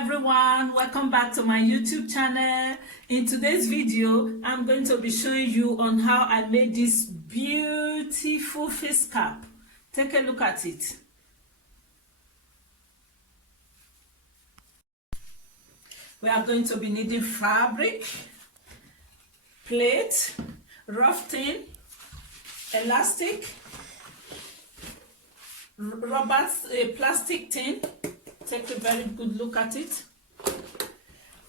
everyone, welcome back to my YouTube channel. In today's video, I'm going to be showing you on how I made this beautiful face cap. Take a look at it. We are going to be needing fabric, plate, rough tin, elastic, rubber, plastic tin. Take a very good look at it.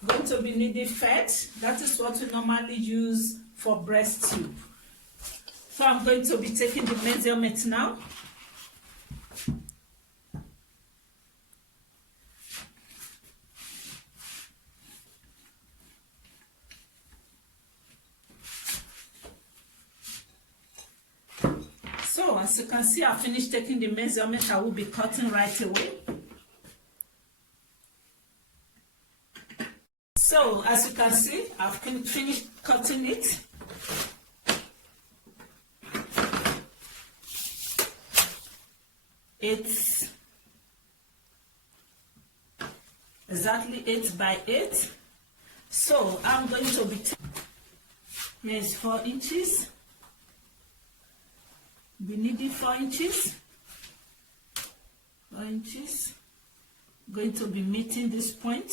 Going to be needing fed. That is what we normally use for breast tube. So I'm going to be taking the measurement now. So as you can see, I finished taking the measurement. I will be cutting right away. So, as you can see, I've finished cutting it. It's exactly 8 by 8. So, I'm going to be here's 4 inches. We need 4 inches. 4 inches. Going to be meeting this point.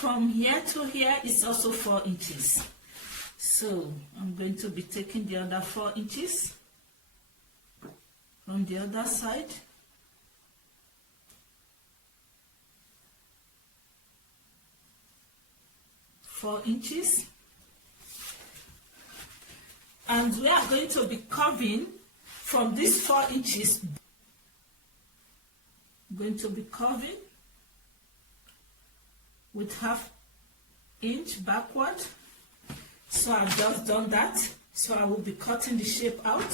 From here to here is also 4 inches. So I'm going to be taking the other 4 inches from the other side. Four inches. And we are going to be curving from these 4 inches. I'm going to be curving with ½ inch backward. So I've just done that. So I will be cutting the shape out.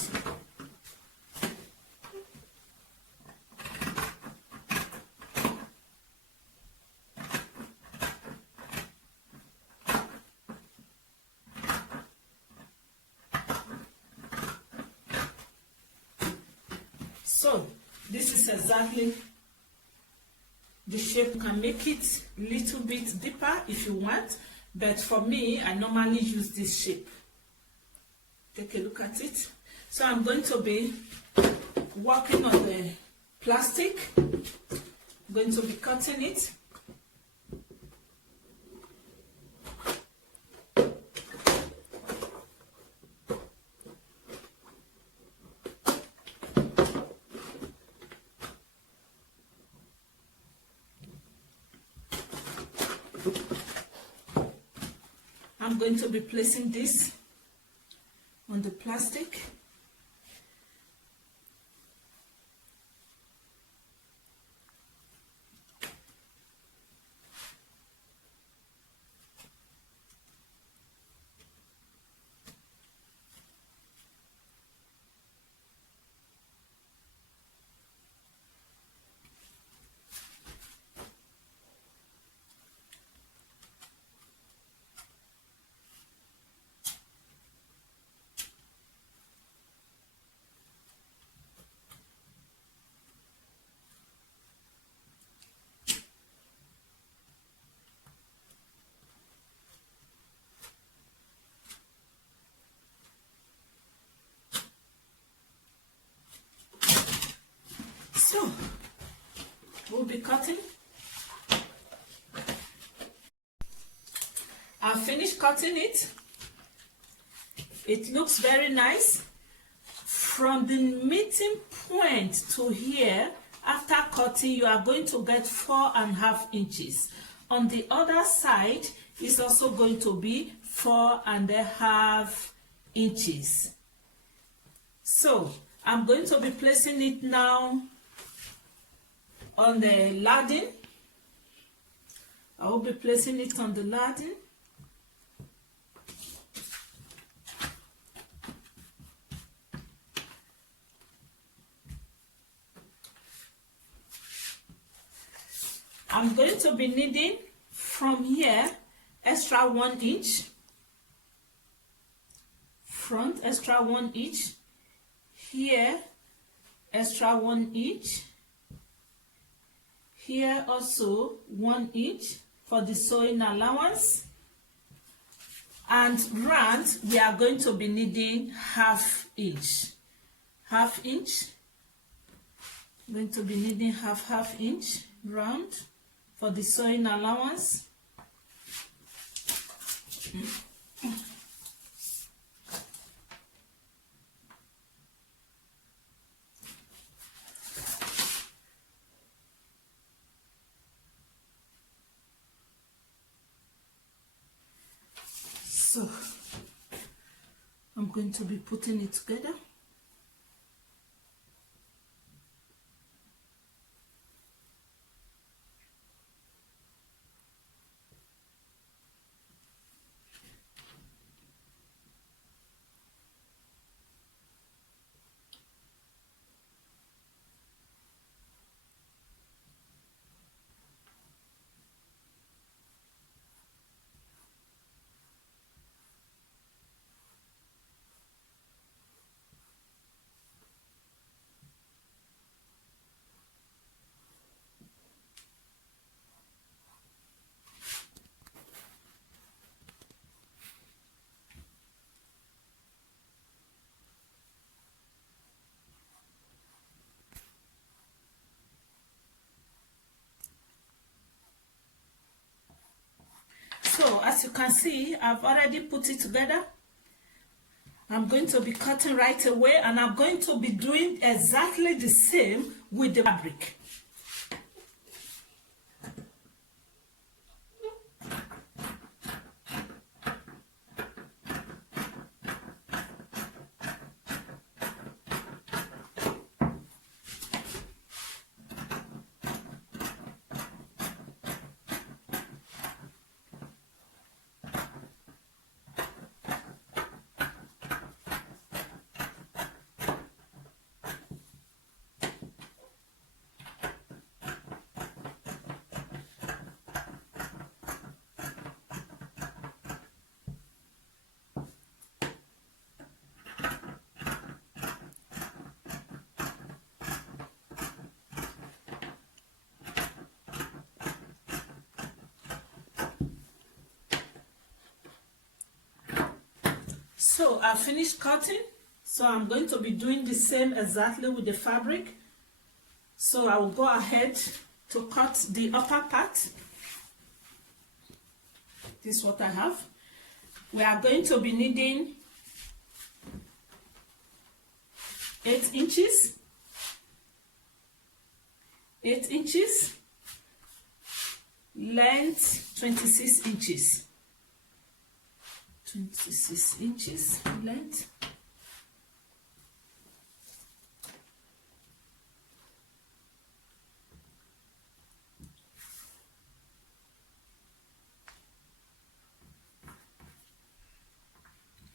So this is exactly the shape. You can make it a little bit deeper if you want, but for me, I normally use this shape. Take a look at it. So I'm going to be working on the plastic. I'm going to be cutting it. I'm going to be placing this on the plastic. So, we'll be cutting. I've finished cutting it. It looks very nice. From the meeting point to here, after cutting, you are going to get 4½ inches. On the other side, it's also going to be 4½ inches. So, I'm going to be placing it now on the larding. I will be placing it on the larding. I'm going to be needing from here extra 1 inch, front extra 1 inch, here extra 1 inch, here also 1 inch for the sewing allowance, and round we are going to be needing half inch. I'm going to be needing half inch round for the sewing allowance. So I'm going to be putting it together. So as you can see, I've already put it together. I'm going to be cutting right away, and I'm going to be doing exactly the same with the fabric. So I finished cutting, so I'm going to be doing the same exactly with the fabric. So I will go ahead to cut the upper part. This is what I have. We are going to be needing 8 inches, 8 inches, length 26 inches. 26 inches length.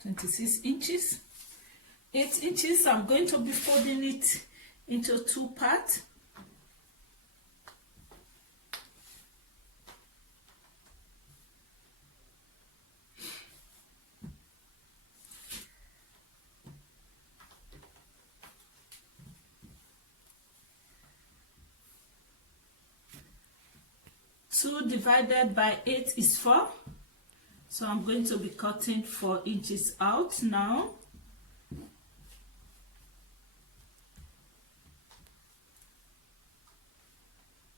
.26 inches. 8 inches. I'm going to be folding it into 2 parts. Two divided by 8 is 4. So I'm going to be cutting 4 inches out now.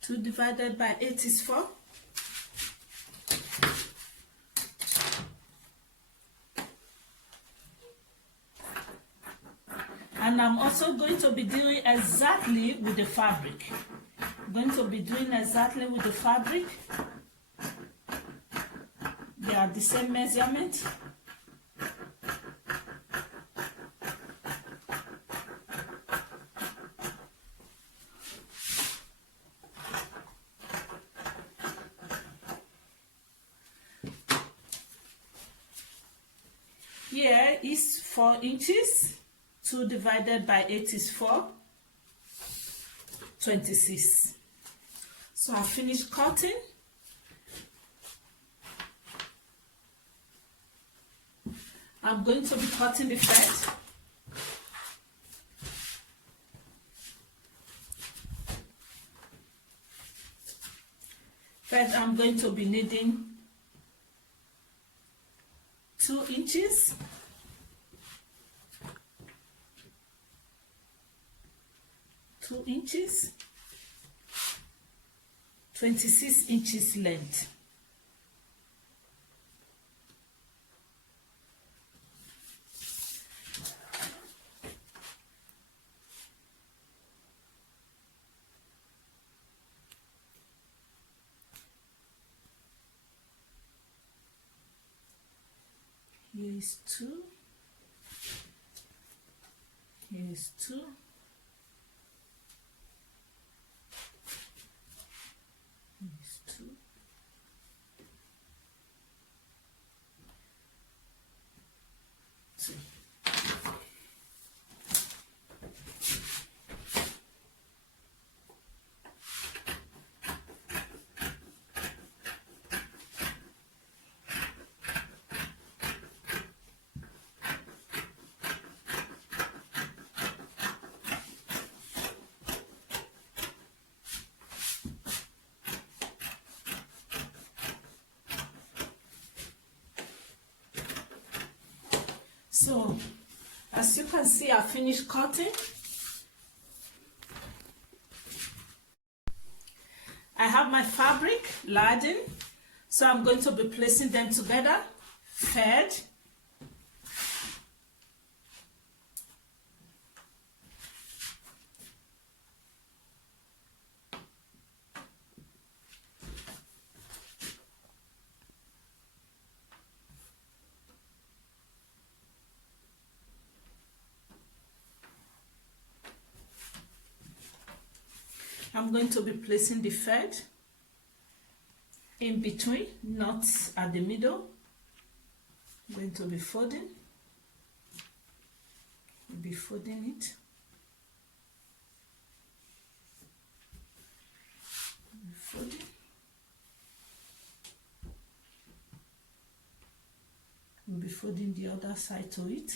Two divided by 8 is 4. And I'm also going to be doing exactly with the fabric. I'm going to be doing exactly with the fabric. They are the same measurement. Here is 4 inches. 2 divided by 8 is 4. 26. So I finished cutting. I'm going to be cutting the front. I'm going to be needing 2 inches. 2 inches, 26 inches length. Here is 2. Here is 2. Here is 2. So, So, as you can see, I finished cutting. I have my fabric lading, so I'm going to be placing them together, thread. I'm going to be placing the thread in between, not at the middle. I'm going to be folding. It. Folding. We'll be folding the other side to it.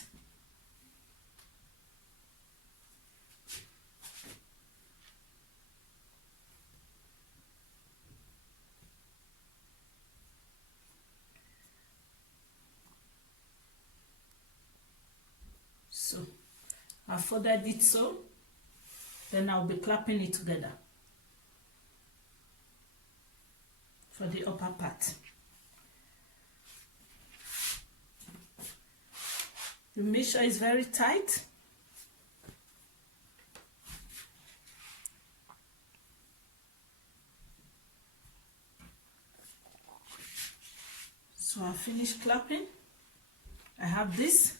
So I folded it so, then I'll be clapping it together for the upper part. You make sure it's very tight. So I finished clapping. I have this.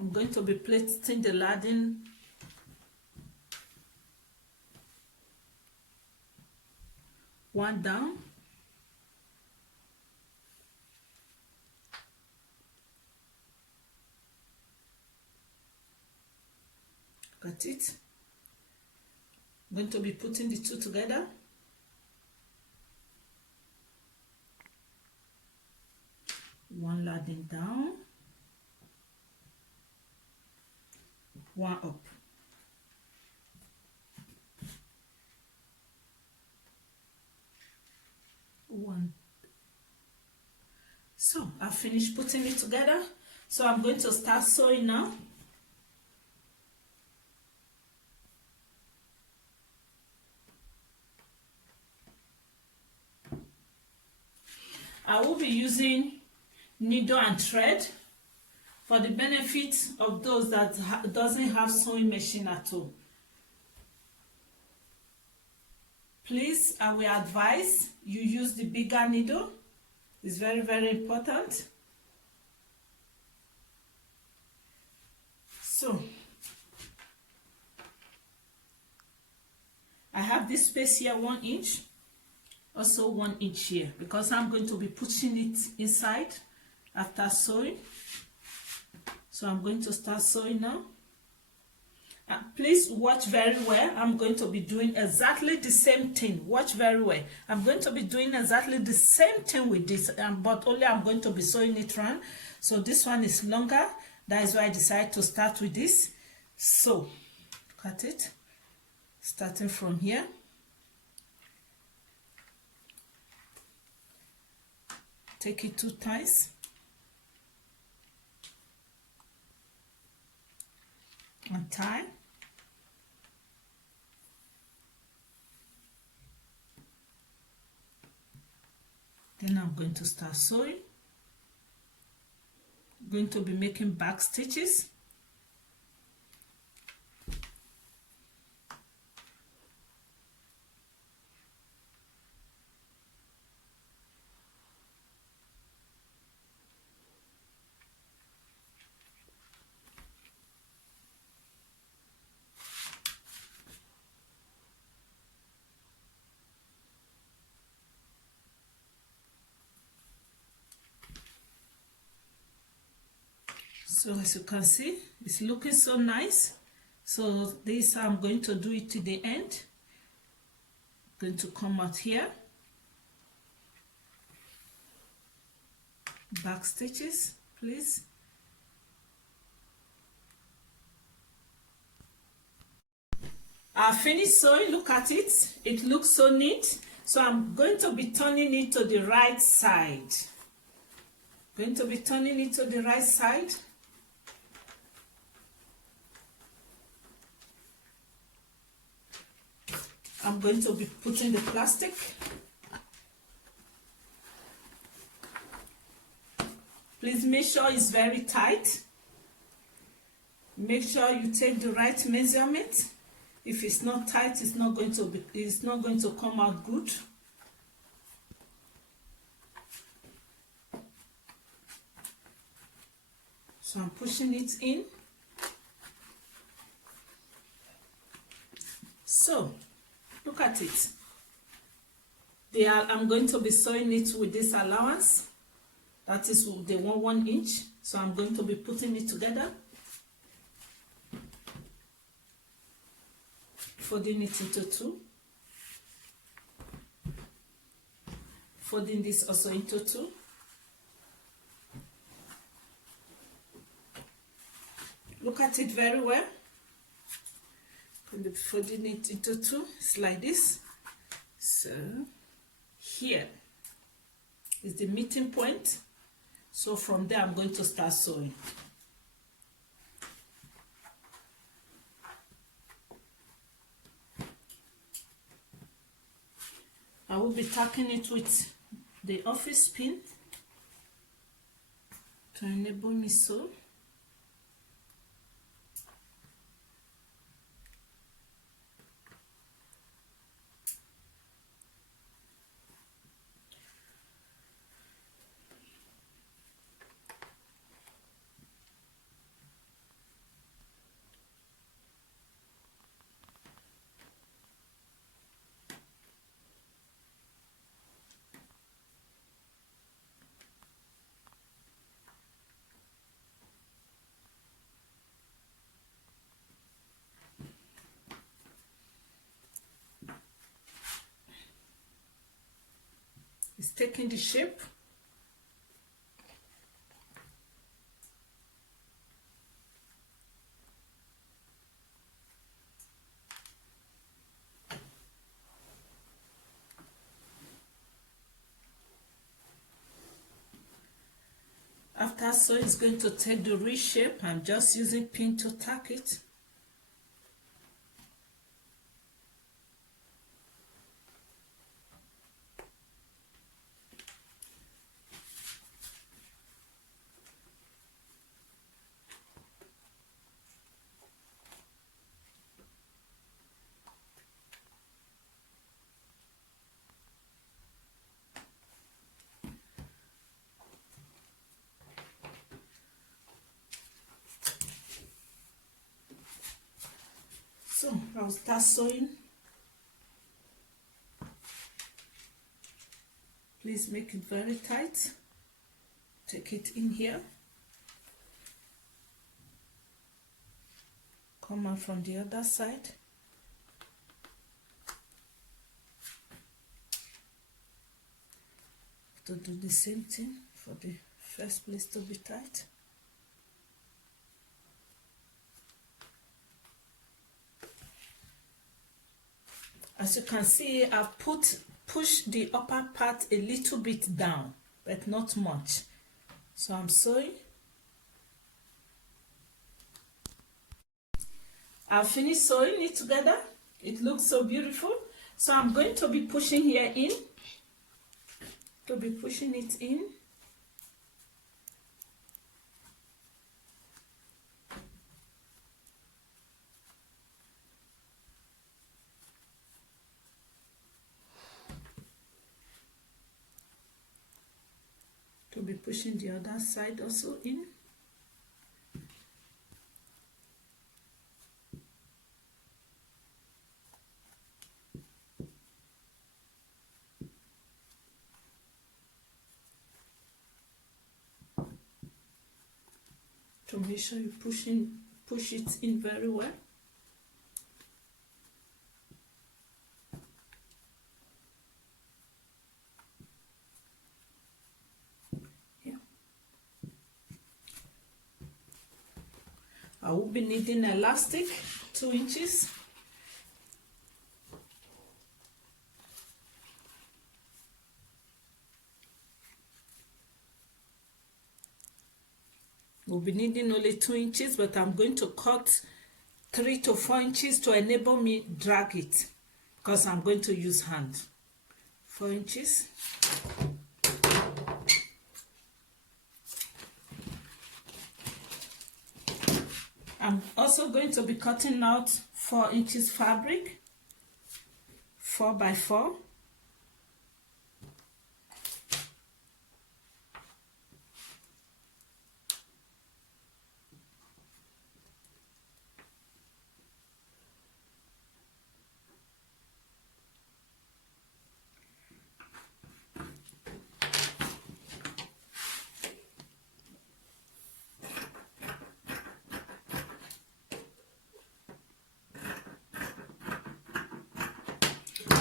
I'm going to be placing the lading one down, got it. I'm going to be putting the 2 together. One lading down, one up. One. So I finished putting it together. So I'm going to start sewing now. I will be using needle and thread for the benefit of those that doesn't have sewing machine at all. Please, I will advise you use the bigger needle. It's very, very important. So, I have this space here 1 inch, also 1 inch here, because I'm going to be pushing it inside after sewing. So I'm going to start sewing now. Please watch very well. I'm going to be doing exactly the same thing. Watch very well. I'm going to be doing exactly the same thing with this, but only I'm going to be sewing it round. So this one is longer. That is why I decided to start with this. So cut it, starting from here. take it 2 times and tie. Then I'm going to start sewing. I'm going to be making back stitches. So as you can see, it's looking so nice. So this, I'm going to do it to the end. I'm going to come out here, back stitches, please. I finished sewing. Look at it. It looks so neat. So I'm going to be turning it to the right side. Going to be turning it to the right side. I'm going to be putting the plastic. Please make sure it's very tight. Make sure you take the right measurement. If it's not tight, it's not going to come out good. So I'm pushing it in. So look at it. I'm going to be sewing it with this allowance. That is the 1 inch. So I'm going to be putting it together. Folding it into 2. Folding this also into 2. Look at it very well. Folding it into 2. It's like this. So here is the meeting point. So from there I'm going to start sewing. I will be tacking it with the office pin to enable me sew. It's taking the shape. After sewing, it's going to take the reshape. I'm just using pin to tack it. So I'll start sewing. Please make it very tight. Take it in here. Come out from the other side. To do the same thing for the first place to be tight. As you can see, I've pushed the upper part a little bit down. but not much. So I'm sewing. I've finished sewing it together. It looks so beautiful. So I'm going to be pushing here in. To be pushing it in. To be pushing the other side also in. To make sure you push it in very well. I will be needing elastic, 2 inches. We'll be needing only 2 inches, but I'm going to cut 3 to 4 inches to enable me drag it, because I'm going to use hand. 4 inches. I'm also going to be cutting out 4 inches fabric, 4 by 4.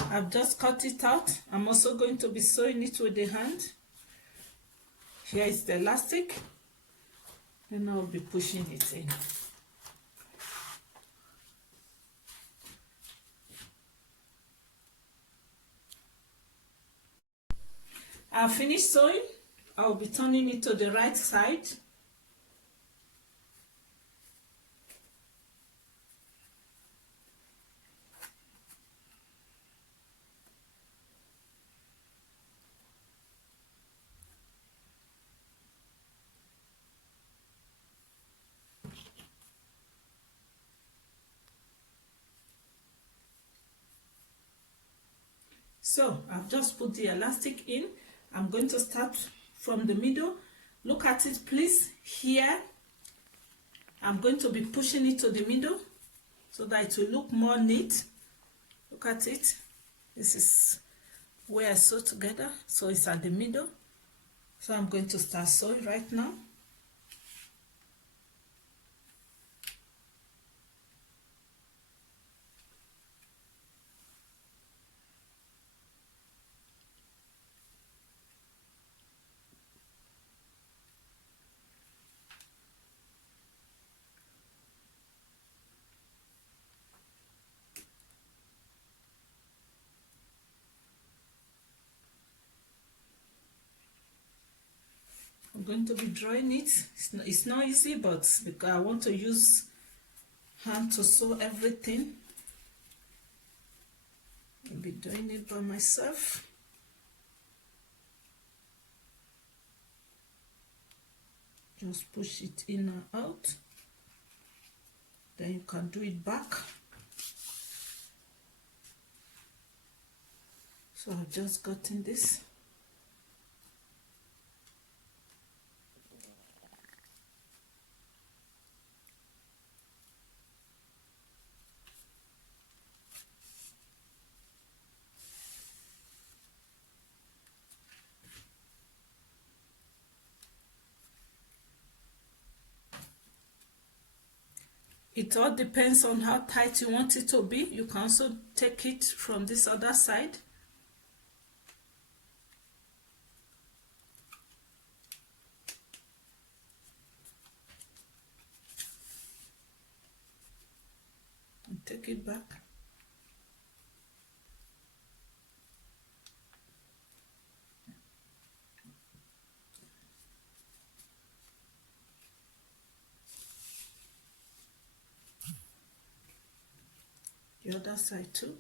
I've just cut it out. I'm also going to be sewing it with the hand. Here is the elastic. Then I'll be pushing it in. I've finished sewing. I'll be turning it to the right side. So I've just put the elastic in. I'm going to start from the middle. Look at it, please. Here, I'm going to be pushing it to the middle so that it will look more neat. Look at it. This is where I sew together, so it's at the middle. So I'm going to start sewing right now. I'm going to be drawing it. It's not easy, but because I want to use hand to sew everything, I'll be doing it by myself. Just push it in and out. Then you can do it back. So I've just gotten this. It all depends on how tight you want it to be. You can also take it from this other side. And take it back. the other side too.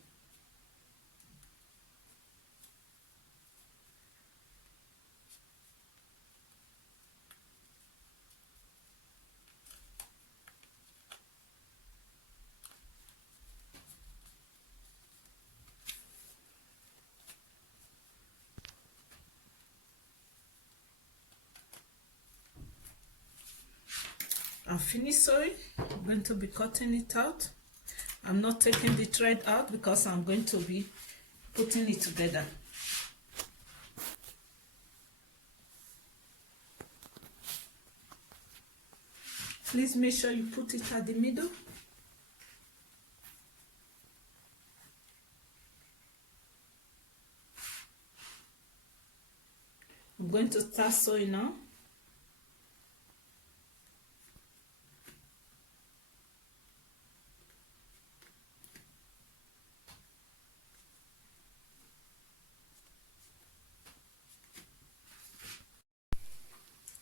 I've finished sewing. I'm going to be cutting it out. I'm not taking the thread out because I'm going to be putting it together. Please make sure you put it at the middle. I'm going to start sewing now.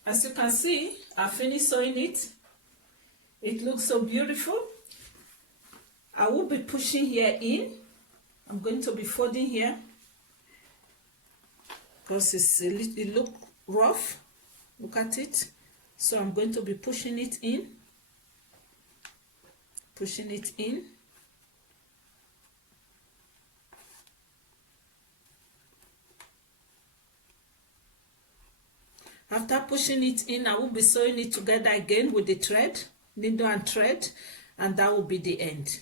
As you can see, I finished sewing it. It looks so beautiful. I will be pushing here in. I'm going to be folding here because it look rough. Look at it. So I'm going to be pushing it in. Pushing it in. After pushing it in, I will be sewing it together again with the thread, needle and thread, and that will be the end.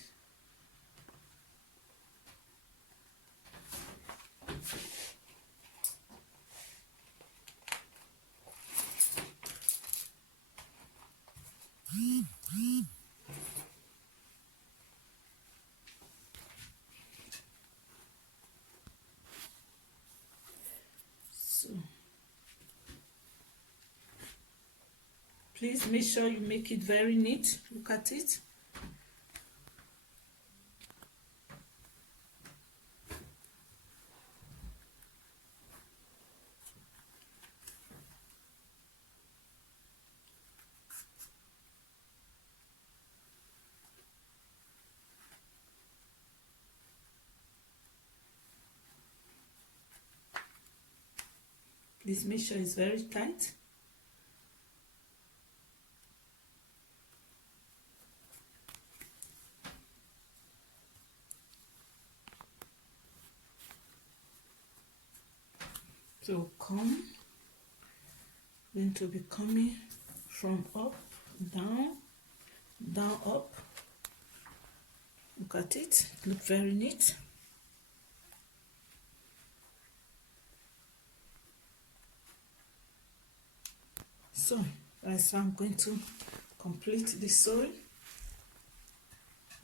Please make sure you make it very neat. Look at it. Please make sure it's very tight. So going to be coming from up, down, down, up. Look at it. Look very neat. So that's how I'm going to complete the sewing.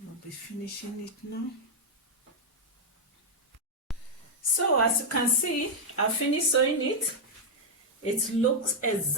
I'll be finishing it now. So as you can see, I finished sewing it. It looks exactly